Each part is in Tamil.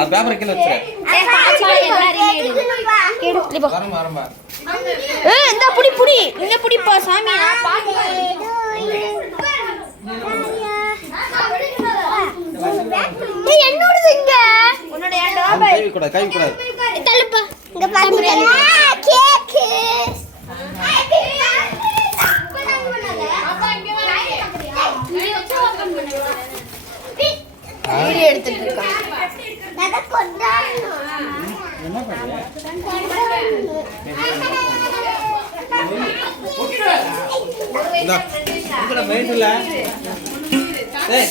அது பேப்பர் கீழ வச்சிரு. இந்த புடி புடி இந்த புடிப்பா சாமி நான் பாக்கிறேன். என்னோடது இங்க. உன்னோட ஏண்டா பை. கை கூட. தள்ளுப்பா. இங்க பாருங்க. கேக். அப்பா இங்க வா. நீ வச்சு ஓபன் பண்ணு. வீடியோ எடுத்துட்டு இருக்கான். நட கொண்டாடணும். என்ன பண்ற? இந்தா. உங்கட மைண்ட்ல. டேய்.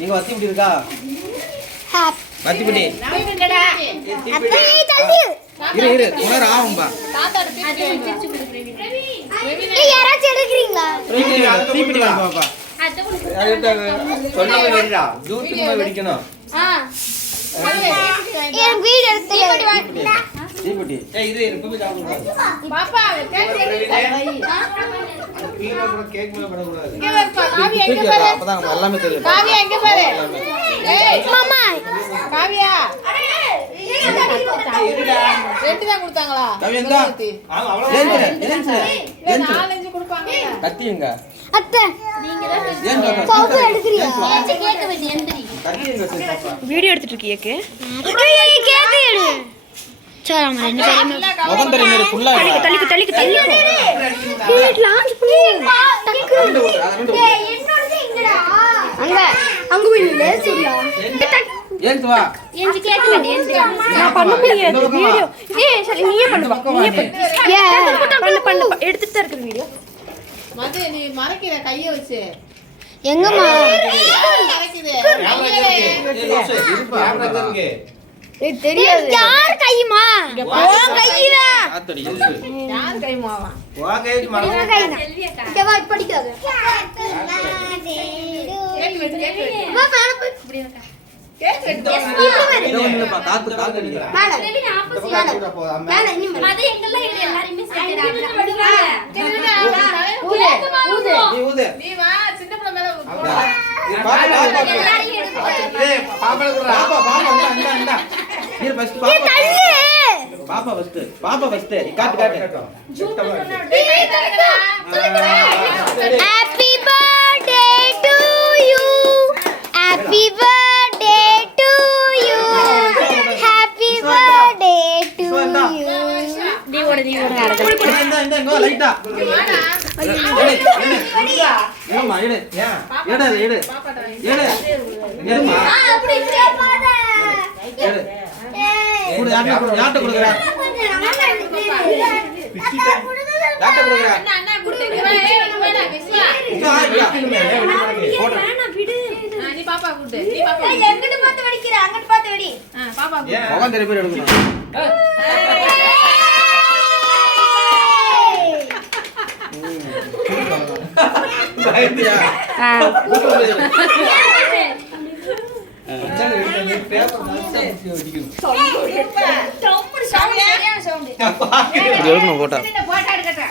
இங்க வத்தி இப்படி இருக்கா? வத்தி இப்படி. அப்பா தள்ளு. இரு உனர ஆவும்பா. தாத்தாட பிரிச்சு குடுக்குறீங்க. ஏய் யாராச்சு எடுக்கறீங்களா? தீப்பிடி வந்து பாப்பா. சொன்ன மாதிரி வெடிடா. ஜூட்டுமா வெடிக்கணும். என் வீடியோ எடுத்து தீப்பிடி. ஏய் இரு குப்பி சாப்பிடு. பாப்பா கேக் கேக் மேல பட கூடாது. இங்க வா காவியா இங்க பாரு. அப்பதான் நம்ம எல்லாமே தெரியும். காவியா இங்க பாரு. ஏய் மாமா காவியா. ரெண்டு தான் கொடுத்தாங்களா? காவியா இந்தா. அவ்வளவு. நாலஞ்சு கொடுப்பாங்க. கத்தி எங்க? அத்தை நீங்க தான் போட்டோ எடுக்கறியா? கேக் வெட்டி எந்திரி. கத்தி எங்க வச்சு பாப்பா? வீடியோ எடுத்துட்டு இருக்கியே கேக் கேக் எடு. சரி அம்மா ரெண்டு பேரும் முகம் தெரிய மாதிரி ஃபுல்லா தள்ளிக்கு லான்ச் பண்ணு. ஏய் என்னோடது எங்கடா? அங்க வில்ல சரியா? ஏன் வா. ஏஞ்சி கேக் வெட்டி எந்திரி. நான் பண்ண முடியாது வீடியோ. ஏய் சரி நீயே பண்ணு பண்ணு எடுத்துட்டு தான் இருக்கு வீடியோ. மது நீ மறைக்கிற கைய வச்சு எங்கம்மா மறைக்குது ஏய் தெரியாது. யார் கையுமா? உன் கையில. யார் கை மாவா உன் கையில. கேவா படிக்காத. கேக் வெட்டு கேக் வெட்டு வா மேல போய் இப்படி இருக்கா. கேக் வெட்டு காத்து அடிக்குறா. மேல ரெடி ஆப்போசிட் மேல நீ அது எங்கெல்லாம் இல்ல எல்லாரும் ஊது நீ ஊது. நீ வா சின்ன பிள்ளை மேல எல்லாரும் எடுத்து ஏய் பாப்பா குடுறா. பாப்பா இந்தா. நீ ஃபர்ஸ்ட் பாப்பா. பாப்பா ஃபர்ஸ்ட். காட்டு. Happy birthday to you. Happy birthday to you. Happy birthday to you. நீ ஓட இந்த இங்க லைட்டா. ஏமா எடு. எடு. ஏமா. அப்படி பாரு. எடு. குடு யாட்ட குடுக்குற. யாட்ட குடுக்குற. அண்ணா குடுத்து வேணா விஸ்வா நீ பாப்பா குடு நீ பாப்பா எங்கிட்ட பார்த்து வெடிக்கிற அங்கிட்ட பார்த்து வெடி. பாப்பா குடு முகம் தெரிய பேர் எடுக்கணும். பயந்தியா? பேப்பர் சவுண்ட் சரியான சவுண்ட். எடுக்கணும் போட்டா. போட்டா எடுக்கட்டா.